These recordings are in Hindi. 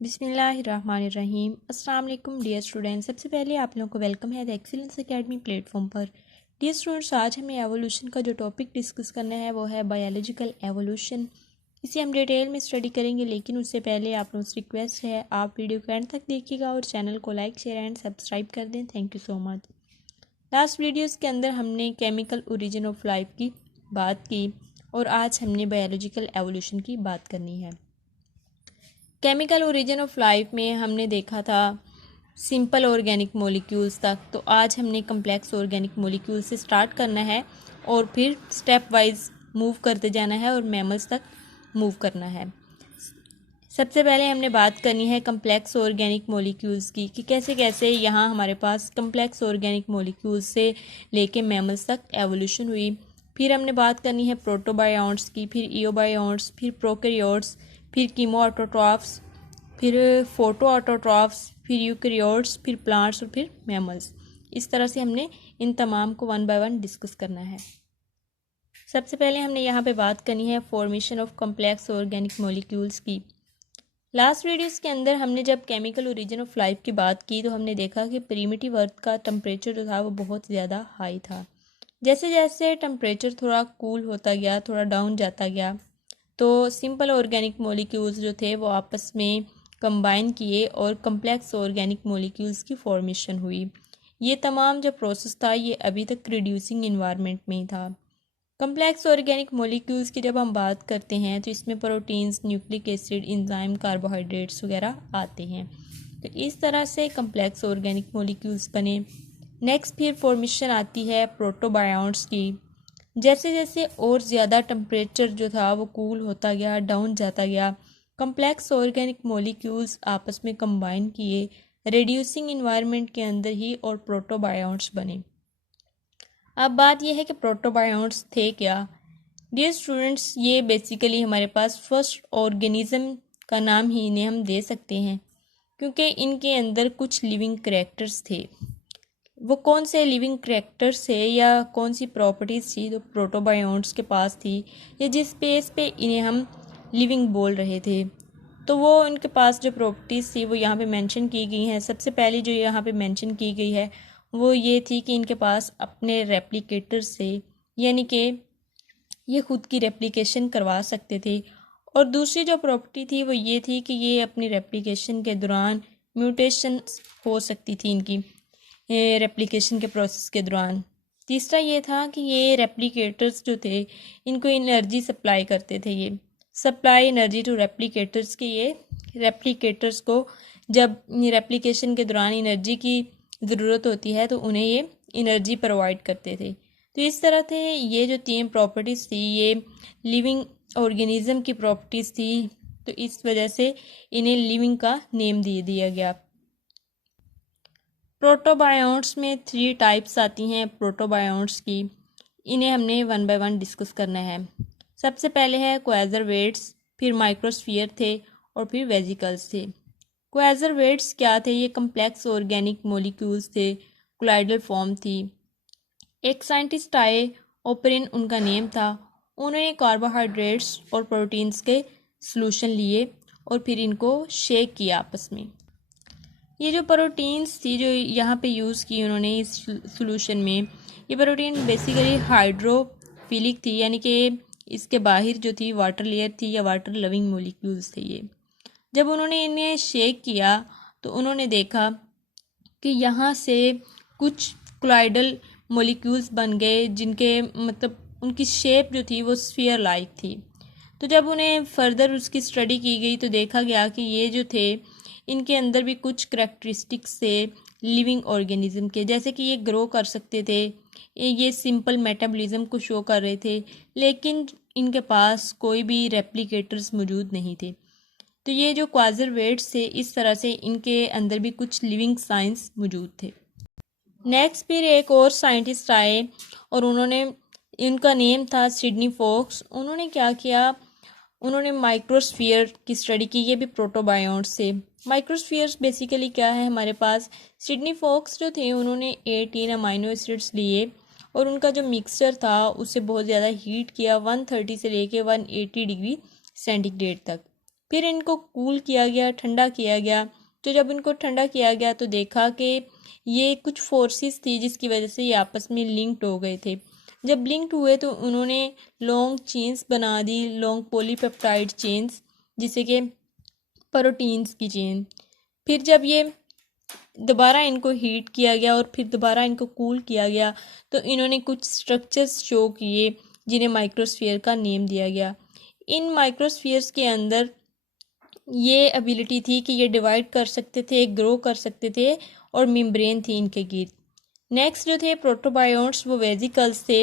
बिस्मिल्लाहिर्रहमानिर्रहीम। अस्सलाम वालेकुम डियर स्टूडेंट्स। सबसे पहले आप लोगों को वेलकम है द एक्सीलेंस एकेडमी प्लेटफॉर्म पर। डियर स्टूडेंट्स, आज हमें एवोल्यूशन का जो टॉपिक डिस्कस करना है वो है बायोलॉजिकल एवोल्यूशन। इसे हम डिटेल में स्टडी करेंगे, लेकिन उससे पहले आप लोगों से रिक्वेस्ट है आप वीडियो को एंड तक देखिएगा और चैनल को लाइक शेयर एंड सब्सक्राइब कर दें। Thank you so much. Last videos के अंदर हमने केमिकल ओरिजिन ऑफ लाइफ की बात की और आज हमने बायोलॉजिकल एवोल्यूशन की बात करनी है। केमिकल ओरिजिन ऑफ लाइफ में हमने देखा था सिंपल ऑर्गेनिक मॉलिक्यूल्स तक, तो आज हमने कम्प्लेक्स ऑर्गेनिक मॉलिक्यूल से स्टार्ट करना है और फिर स्टेप वाइज मूव करते जाना है और मैमल्स तक मूव करना है। सबसे पहले हमने बात करनी है कम्प्लेक्स ऑर्गेनिक मॉलिक्यूल्स की कि कैसे कैसे यहाँ हमारे पास कम्प्लेक्स ऑर्गेनिक मॉलिक्यूल्स से लेके मैमल्स तक एवोल्यूशन हुई। फिर हमने बात करनी है प्रोटोबायोन्ट्स की, फिर इयोबायोन्ट्स, फिर प्रोकैरियोट्स, फिर कीमोऑटोट्रॉफ्स, फिर फोटोऑटोट्रॉफ्स, फिर यूकैरियोट्स, फिर प्लांट्स और फिर मैमल्स। इस तरह से हमने इन तमाम को वन बाय वन डिस्कस करना है। सबसे पहले हमने यहाँ पे बात करनी है formation of complex organic molecules की। लास्ट वीडियोस के अंदर हमने जब केमिकल ओरिजिन ऑफ लाइफ की बात की तो हमने देखा कि प्रीमिटिव अर्थ का टेम्परेचर जो था वो बहुत ज़्यादा हाई था। जैसे जैसे टेम्परेचर थोड़ा कूल होता गया, थोड़ा डाउन जाता गया, तो सिंपल ऑर्गेनिक मॉलिक्यूल्स जो थे वो आपस में कंबाइन किए और कम्प्लेक्स ऑर्गेनिक मॉलिक्यूल्स की फॉर्मेशन हुई। ये तमाम जो प्रोसेस था ये अभी तक रिड्यूसिंग इन्वायरमेंट में ही था। कम्प्लेक्स ऑर्गेनिक मॉलिक्यूल्स की जब हम बात करते हैं तो इसमें proteins, nucleic acid, enzyme, carbohydrates वगैरह आते हैं। तो इस तरह से कम्प्लेक्स ऑर्गेनिक मॉलिक्यूल्स बने। नेक्स्ट फिर फॉर्मेशन आती है प्रोटोबायोन्ट्स की। जैसे जैसे और ज़्यादा टेम्परेचर जो था वो कूल होता गया, डाउन जाता गया, कम्प्लेक्स ऑर्गेनिक मॉलिक्यूल्स आपस में कंबाइन किए रिड्यूसिंग इन्वायरमेंट के अंदर ही और प्रोटोबायोन्ट्स बने। अब बात यह है कि प्रोटोबायोन्ट्स थे क्या। डियर स्टूडेंट्स, ये बेसिकली हमारे पास फर्स्ट ऑर्गेनिज्म का नाम ही इन्हें हम दे सकते हैं, क्योंकि इनके अंदर कुछ लिविंग करैक्टर्स थे। वो कौन से लिविंग करैक्टर्स थे या कौन सी प्रॉपर्टीज़ थी जो प्रोटोबायोन्ट्स के पास थी या जिस बेस पे इन्हें हम लिविंग बोल रहे थे, तो वो उनके पास जो प्रॉपर्टीज़ थी वो यहाँ पे मेंशन की गई हैं। सबसे पहली जो यहाँ पे मेंशन की गई है वो ये थी कि इनके पास अपने रेप्लिकेटर से, यानी कि ये खुद की रेप्लिकेशन करवा सकते थे। और दूसरी जो प्रॉपर्टी थी वो ये थी कि ये अपनी रेप्लिकेशन के दौरान म्यूटेशन हो सकती थी इनकी रेप्लिकेशन के प्रोसेस के दौरान। तीसरा ये था कि ये रेप्लिकेटर्स जो थे इनको एनर्जी सप्लाई करते थे। ये सप्लाई एनर्जी टू रेप्लिकेटर्स के, ये रेप्लिकेटर्स को जब रेप्लिकेशन के दौरान एनर्जी की ज़रूरत होती है तो उन्हें ये एनर्जी प्रोवाइड करते थे। तो इस तरह से ये जो तीन प्रॉपर्टीज़ थी ये लिविंग ऑर्गेनिज्म की प्रॉपर्टीज़ थी, तो इस वजह से इन्हें लिविंग का नेम दे दिया गया। प्रोटोबायोन्ट्स में 3 टाइप्स आती हैं प्रोटोबायोन्ट्स की। इन्हें हमने वन बाय वन डिस्कस करना है। सबसे पहले है क्वाज़रवेट्स, फिर माइक्रोस्फीयर थे और फिर वेजिकल्स थे। क्वाज़रवेट्स क्या थे? ये कम्प्लेक्स ऑर्गेनिक मॉलिक्यूल्स थे, कोलाइडल फॉर्म थी। एक साइंटिस्ट आए, ओपरिन उनका नेम था। उन्होंने कार्बोहाइड्रेट्स और प्रोटीन्स के सॉल्यूशन लिए और फिर इनको शेक किया आपस में। ये जो प्रोटीन्स थी जो यहाँ पे यूज़ की उन्होंने इस सॉल्यूशन में, ये प्रोटीन बेसिकली हाइड्रोफिलिक थी, यानी कि इसके बाहर जो थी वाटर लेयर थी या वाटर लविंग मॉलिक्यूल्स थे ये। जब उन्होंने इन्हें शेक किया तो उन्होंने देखा कि यहाँ से कुछ कोलाइडल मॉलिक्यूल्स बन गए जिनके मतलब उनकी शेप जो थी वो स्फीयर लाइक थी। तो जब उन्हें फर्दर उसकी स्टडी की गई तो देखा गया कि ये जो थे इनके अंदर भी कुछ करैक्टरिस्टिक्स थे लिविंग ऑर्गेनिज्म के, जैसे कि ये ग्रो कर सकते थे, ये सिंपल मेटाबॉलिज्म को शो कर रहे थे, लेकिन इनके पास कोई भी रेप्लिकेटर्स मौजूद नहीं थे। तो ये जो क्वाज़रवेट्स थे इस तरह से इनके अंदर भी कुछ लिविंग साइंस मौजूद थे। नेक्स्ट फिर एक और साइंटिस्ट आए और उन्होंने, इनका नेम था सिडनी फोक्स। उन्होंने क्या किया, उन्होंने माइक्रोस्फीयर की स्टडी की। ये भी प्रोटोबायोन्ट्स से। माइक्रोस्फीयर्स बेसिकली क्या है हमारे पास, सिडनी फोक्स जो थे उन्होंने 18 अमाइनो एसिड्स लिए और उनका जो मिक्सचर था उसे बहुत ज़्यादा हीट किया 130 से लेके 180 डिग्री सेंटीग्रेड तक। फिर इनको कूल किया गया, ठंडा किया गया। तो जब इनको ठंडा किया गया तो देखा कि ये कुछ फोर्सेस थी जिसकी वजह से ये आपस में लिंक्ड हो गए थे। जब लिंक्ड हुए तो उन्होंने लॉन्ग चेन्स बना दी, लॉन्ग पॉलीपेप्टाइड चेन्स, जिसे कि प्रोटीन्स की चेन। फिर जब ये दोबारा इनको हीट किया गया और फिर दोबारा इनको कूल किया गया तो इन्होंने कुछ स्ट्रक्चर्स शो किए जिन्हें माइक्रोस्फीयर का नेम दिया गया। इन माइक्रोस्फीयर्स के अंदर ये एबिलिटी थी कि ये डिवाइड कर सकते थे, ग्रो कर सकते थे और मेम्ब्रेन थी इनके गिर्द। नेक्स्ट जो थे प्रोटोबायोन्ट्स, वो वेजिकल्स थे।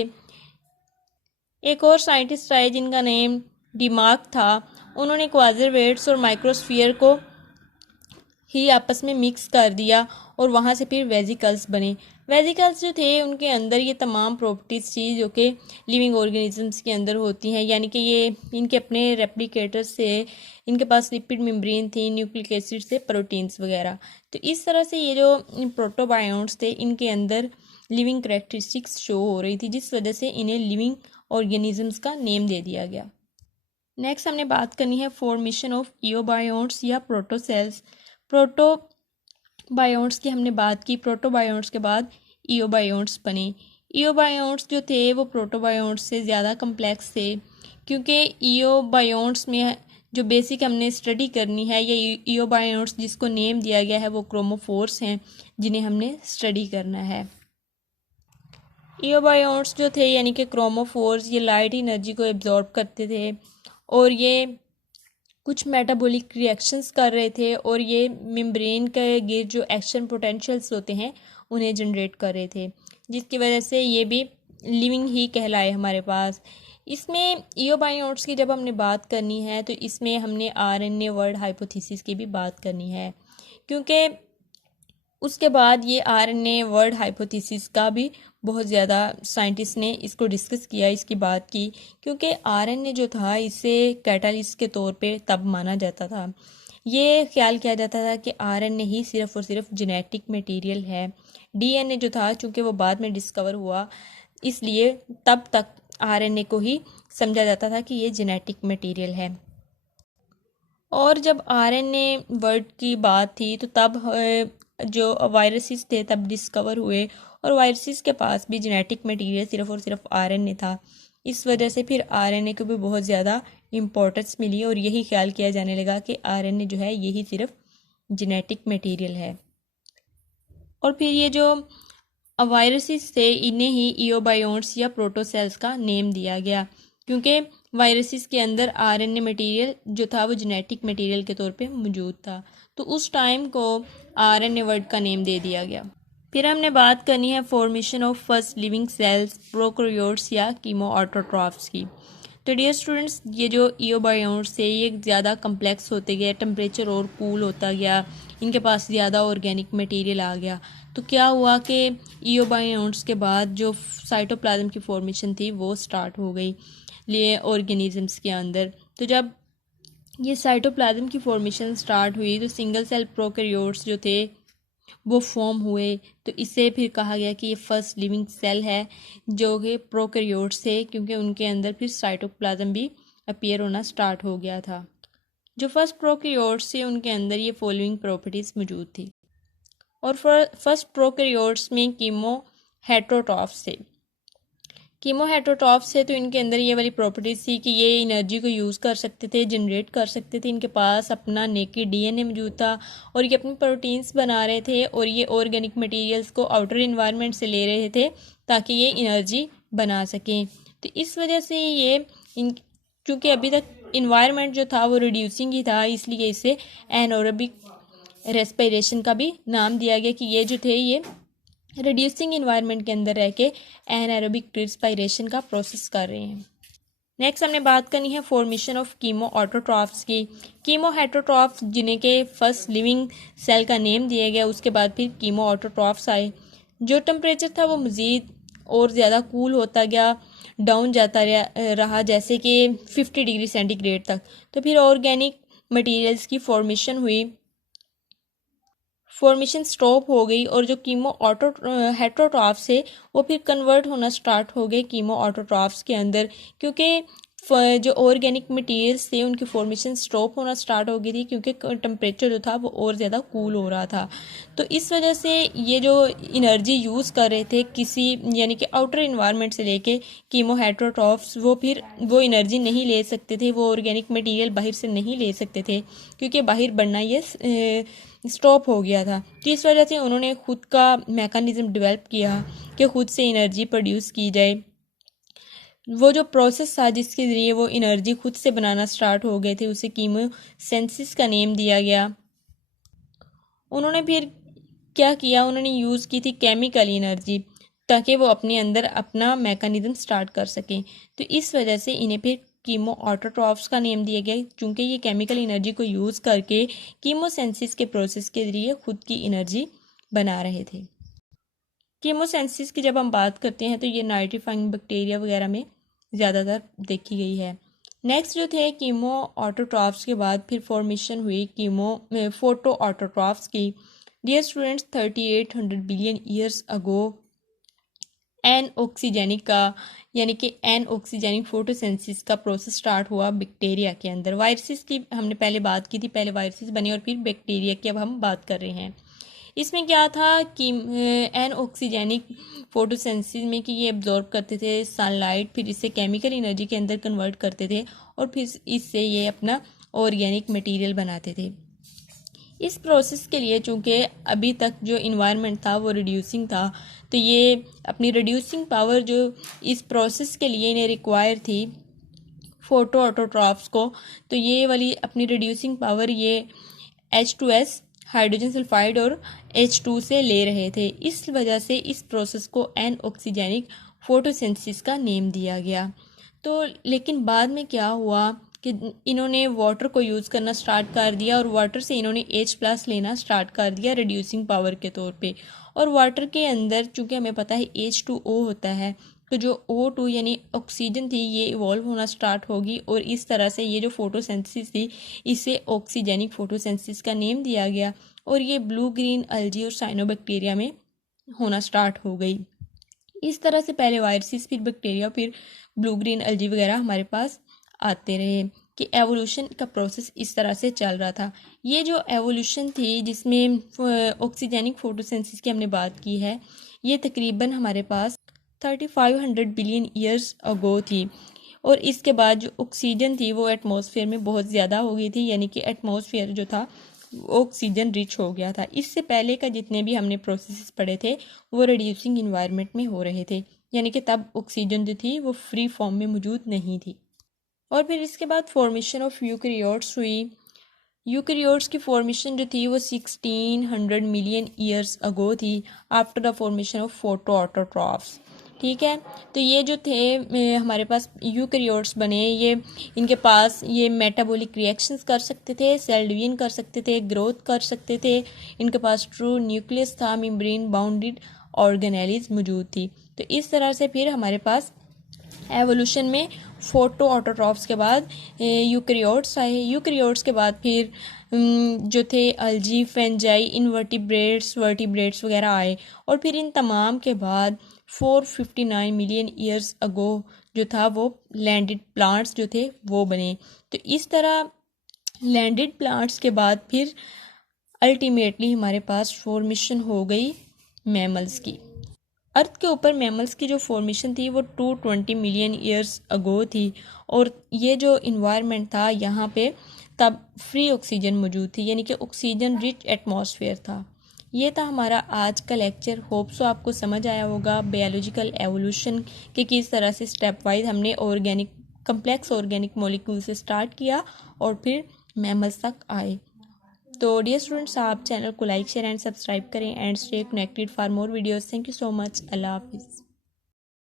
एक और साइंटिस्ट आए जिनका नेम डिमार्क था। उन्होंने क्वाज़रवेट्स और माइक्रोस्फीयर को ही आपस में मिक्स कर दिया और वहाँ से फिर वेजिकल्स बने। वेजिकल्स जो थे उनके अंदर ये तमाम प्रॉपर्टीज़ थी जो कि लिविंग ऑर्गेनिजम्स के अंदर होती हैं, यानी कि ये इनके अपने रेप्लिकेटर्स से, इनके पास लिपिड मेम्ब्रेन थी, न्यूक्लिक एसिड से, प्रोटीन्स वगैरह। तो इस तरह से ये जो प्रोटोबायोन्ट्स थे इनके अंदर लिविंग करेक्टरिस्टिक्स शो हो रही थी, जिस वजह से इन्हें लिविंग ऑर्गेनिजम्स का नेम दे दिया गया। नेक्स्ट हमने बात करनी है फॉर्मेशन ऑफ ईओबायोन्ट्स या प्रोटोसेल्स। प्रोटोबायोन्ट्स की हमने बात की, प्रोटोबायोन्ट्स के बाद ईओबायोन्ट्स बने। ईओबायोन्ट्स जो थे वो प्रोटोबायोन्ट्स से ज़्यादा कम्प्लेक्स थे, क्योंकि ईओबायोन्ट्स में जो बेसिक हमने स्टडी करनी है, ये ईओबायोन्ट्स जिसको नेम दिया गया है वो क्रोमोफोर्स हैं जिन्हें हमने स्टडी करना है। ईओबायोन्ट्स जो थे यानी कि क्रोमोफोर्स, ये लाइट एनर्जी को एब्जॉर्ब करते थे और ये कुछ मेटाबॉलिक रिएक्शंस कर रहे थे और ये मेम्ब्रेन के गिर्द जो एक्शन पोटेंशियल्स होते हैं उन्हें जनरेट कर रहे थे, जिसकी वजह से ये भी लिविंग ही कहलाए हमारे पास। इसमें ईओबायोन्ट्स की जब हमने बात करनी है तो इसमें हमने आरएनए वर्ड हाइपोथेसिस की भी बात करनी है, क्योंकि उसके बाद ये आरएनए वर्ड हाइपोथेसिस का भी बहुत ज़्यादा साइंटिस्ट ने इसको डिस्कस किया, इसकी बात की, क्योंकि आरएनए जो था इसे कैटालिस्ट के तौर पे तब माना जाता था। ये ख्याल किया जाता था कि आरएनए ही सिर्फ और सिर्फ जेनेटिक मटेरियल है। डीएनए जो था चूँकि वो बाद में डिस्कवर हुआ, इसलिए तब तक आरएनए को ही समझा जाता था कि ये जेनेटिक मटेरियल है। और जब आरएनए वर्ड की बात थी तो तब जो वायरसेस थे तब डिस्कवर हुए और वायरसेस के पास भी जेनेटिक मटेरियल सिर्फ और सिर्फ आरएनए था। इस वजह से फिर आरएनए को भी बहुत ज़्यादा इम्पोर्टेंस मिली और यही ख्याल किया जाने लगा कि आरएनए जो है यही सिर्फ जेनेटिक मटेरियल है। और फिर ये जो वायरसेस थे इन्हें ही ईओबायोन्ट्स या प्रोटोसेल्स का नेम दिया गया, क्योंकि वायरसेस के अंदर आरएनए मटेरियल जो था वो जेनेटिक मटेरियल के तौर पे मौजूद था, तो उस टाइम को आरएनए वर्ड का नेम दे दिया गया। फिर हमने बात करनी है formation of first living cells, prokaryotes या कीमोऑटोट्रॉफ्स की। तो डियर स्टूडेंट्स, ये जो ईओबायोन्ट्स थे ये ज़्यादा कम्प्लेक्स होते गए, टेम्परेचर और कूल होता गया, इनके पास ज़्यादा ऑर्गेनिक मटेरियल आ गया। तो क्या हुआ कि ईओबायोन्ट्स के बाद जो साइटोप्लाज्म की फॉर्मेशन थी वो स्टार्ट हो गई लिए ऑर्गेनिजम्स के अंदर। तो जब ये साइटोप्लाज्म की फॉर्मेशन स्टार्ट हुई तो सिंगल सेल प्रोकैरियोट्स जो थे वो फॉर्म हुए। तो इसे फिर कहा गया कि ये फर्स्ट लिविंग सेल है जो कि प्रोकैरियोट्स थे, क्योंकि उनके अंदर फिर साइटोप्लाज्म भी अपीयर होना स्टार्ट हो गया था। जो फर्स्ट प्रोकैरियोट्स थे उनके अंदर ये फॉलोइंग प्रॉपर्टीज़ मौजूद थी। और फर्स्ट प्रोकैरियोट्स में कीमो हेटरोट्रॉफ्स थे। कीमो हेटरोट्रॉफ्स थे तो इनके अंदर ये वाली प्रॉपर्टीज़ थी कि ये एनर्जी को यूज़ कर सकते थे, जनरेट कर सकते थे, इनके पास अपना नेकेड डीएनए मौजूद था और ये अपने प्रोटीन्स बना रहे थे और ये ऑर्गेनिक मटेरियल्स को आउटर इन्वायरमेंट से ले रहे थे ताकि ये एनर्जी बना सकें। तो इस वजह से ये चूँकि अभी तक इन्वायरमेंट जो था वो रिड्यूसिंग ही था, इसलिए इसे एनारोबिक रेस्पिरेशन का भी नाम दिया गया कि ये जो थे ये रिड्यूसिंग इन्वायरमेंट के अंदर रह के एनारोबिक रेस्पिरेशन का प्रोसेस कर रहे हैं। नेक्स्ट हमने बात करनी है फॉर्मेशन ऑफ कीमो ऑटोट्रॉफ्स की। कीमो हेटरोट्रॉफ्स जिन्हें के फर्स्ट लिविंग सेल का नेम दिया गया, उसके बाद फिर कीमो ऑटोट्रॉफ्स आए। जो टेम्परेचर था वो मज़ीद और ज़्यादा कूल होता गया, डाउन जाता रहा जैसे कि 50 डिग्री सेंटीग्रेड तक। तो फिर ऑर्गेनिक मटेरियल्स की फॉर्मेशन स्टॉप हो गई और जो कीमो हेटरोट्रॉफ्स है वो फिर कन्वर्ट होना स्टार्ट हो गए कीमो ऑटोट्रॉफ्स के अंदर, क्योंकि जो ऑर्गेनिक मटेरियल्स थे उनकी फॉर्मेशन स्टॉप होना स्टार्ट हो गई थी, क्योंकि टेम्परेचर जो था वो और ज़्यादा कूल हो रहा था। तो इस वजह से ये जो एनर्जी यूज़ कर रहे थे किसी यानी कि आउटर इन्वायरमेंट से लेके कीमो हेट्रोट्रॉफ्स, वो फिर वो एनर्जी नहीं ले सकते थे, वो ऑर्गेनिक मटेरियल बाहर से नहीं ले सकते थे, क्योंकि बाहर बनना ये स्टॉप हो गया था। तो इस वजह से उन्होंने खुद का मैकेनिज्म डेवलप किया कि खुद से एनर्जी प्रोड्यूस की जाए। वो जो प्रोसेस था जिसके ज़रिए वो एनर्जी खुद से बनाना स्टार्ट हो गए थे, उसे कीमोसेंसिस का नेम दिया गया। उन्होंने फिर क्या किया, उन्होंने यूज़ की थी केमिकल एनर्जी, ताकि वो अपने अंदर अपना मैकेनिज्म स्टार्ट कर सकें। तो इस वजह से इन्हें फिर कीमो ऑटोट्रॉफ्स का नेम दिया गया, क्योंकि ये केमिकल एनर्जी को यूज़ करके कीमोसेंसिस के प्रोसेस के ज़रिए खुद की एनर्जी बना रहे थे। कीमोसेंसिस की जब हम बात करते हैं तो ये नाइट्रीफाइंग बैक्टीरिया वगैरह में ज़्यादातर देखी गई है। नेक्स्ट जो थे कीमो ऑटोट्रॉफ्स के बाद फिर फॉर्मेशन हुई फोटो ऑटोट्रॉफ्स की। Dear students, 3800 billion years ago anoxygenic का यानी कि एन ऑक्सीजेनिक फोटोसेंसिस का प्रोसेस स्टार्ट हुआ बैक्टीरिया के अंदर। वायरसेस की हमने पहले बात की थी, पहले वायरसेस बने और फिर बैक्टीरिया की अब हम बात कर रहे हैं। इसमें क्या था कि एन ऑक्सीजेनिक फोटोसेंसिस में कि ये एब्जॉर्ब करते थे सनलाइट, फिर इसे केमिकल एनर्जी के अंदर कन्वर्ट करते थे और फिर इससे ये अपना ऑर्गेनिक मटेरियल बनाते थे। इस प्रोसेस के लिए चूँकि अभी तक जो इन्वायरमेंट था वो रिड्यूसिंग था, तो ये अपनी रिड्यूसिंग पावर जो इस प्रोसेस के लिए इन्हें रिक्वायर थी फोटो ऑटोट्रॉफ्स को, तो ये वाली अपनी रिड्यूसिंग पावर ये H2S हाइड्रोजन सल्फाइड और H2 से ले रहे थे। इस वजह से इस प्रोसेस को एन ऑक्सीजेनिक फोटोसिंथेसिस का नेम दिया गया। तो लेकिन बाद में क्या हुआ कि इन्होंने वाटर को यूज़ करना स्टार्ट कर दिया और वाटर से इन्होंने H+ लेना स्टार्ट कर दिया रिड्यूसिंग पावर के तौर पे। और वाटर के अंदर चूँकि हमें पता है H2O होता है, तो जो O2 यानी ऑक्सीजन थी ये इवॉल्व होना स्टार्ट होगी और इस तरह से ये जो फोटोसिंथेसिस थी इसे ऑक्सीजेनिक फोटोसिंथेसिस का नेम दिया गया और ये ब्लू ग्रीन अल्जी और साइनोबैक्टीरिया में होना स्टार्ट हो गई। इस तरह से पहले वायरसेस, फिर बैक्टीरिया, फिर ब्लू ग्रीन अल्जी वगैरह हमारे पास आते रहे कि एवोल्यूशन का प्रोसेस इस तरह से चल रहा था। ये जो एवोल्यूशन थी जिसमें ऑक्सीजेनिक फोटोसिंथेसिस की हमने बात की है, ये तकरीबन हमारे पास 3500 बिलियन ईयर्स अगो थी और इसके बाद जो ऑक्सीजन थी वो एटमॉस्फेयर में बहुत ज़्यादा हो गई थी, यानी कि एटमॉस्फेयर जो था ऑक्सीजन रिच हो गया था। इससे पहले का जितने भी हमने प्रोसेसेस पढ़े थे वो रिड्यूसिंग इन्वायरमेंट में हो रहे थे, यानी कि तब ऑक्सीजन जो थी वो फ्री फॉर्म में मौजूद नहीं थी। और फिर इसके बाद फॉर्मेशन ऑफ यूकैरियोट्स हुई। यूकैरियोट्स की फॉर्मेशन जो थी वो 1600 मिलियन ईयर्स अगो थी after the formation of photo autotrophs. ठीक है, तो ये जो थे हमारे पास यूकैरियोट्स बने, ये इनके पास ये मेटाबॉलिक रिएक्शंस कर सकते थे, सेल डिवीजन कर सकते थे, ग्रोथ कर सकते थे, इनके पास ट्रू न्यूक्लियस था, मेम्ब्रेन बाउंडेड ऑर्गेनेलीज मौजूद थी। तो इस तरह से फिर हमारे पास एवोल्यूशन में फोटो ऑटोट्रॉफ्स के बाद यूकैरियोट्स आए। यूकैरियोट्स के बाद फिर जो थे अल्जी, फेंजाई, इनवर्टिब्रेट्स, वर्टिब्रेट्स वगैरह आए और फिर इन तमाम के बाद 459 मिलियन ईयर्स अगो जो था वो लैंडेड प्लांट्स जो थे वो बने। तो इस तरह लैंडेड प्लांट्स के बाद फिर अल्टीमेटली हमारे पास फॉर्मेशन हो गई मैमल्स की। अर्थ के ऊपर मैमल्स की जो फॉर्मेशन थी वो 220 मिलियन ईयर्स अगो थी और ये जो इन्वायरमेंट था यहाँ पे तब फ्री ऑक्सीजन मौजूद थी, यानी कि ऑक्सीजन रिच एटमॉस्फेयर था। ये था हमारा आज का लेक्चर। होप सो आपको समझ आया होगा बायोलॉजिकल एवोल्यूशन के किस तरह से स्टेप वाइज हमने ऑर्गेनिक कम्प्लेक्स ऑर्गेनिक मॉलिक्यूल से स्टार्ट किया और फिर मैमल्स तक आए। तो डियर स्टूडेंट्स, आप चैनल को लाइक, शेयर एंड सब्सक्राइब करें and stay connected for more videos. Thank you so much. अल्लाह हाफिज़।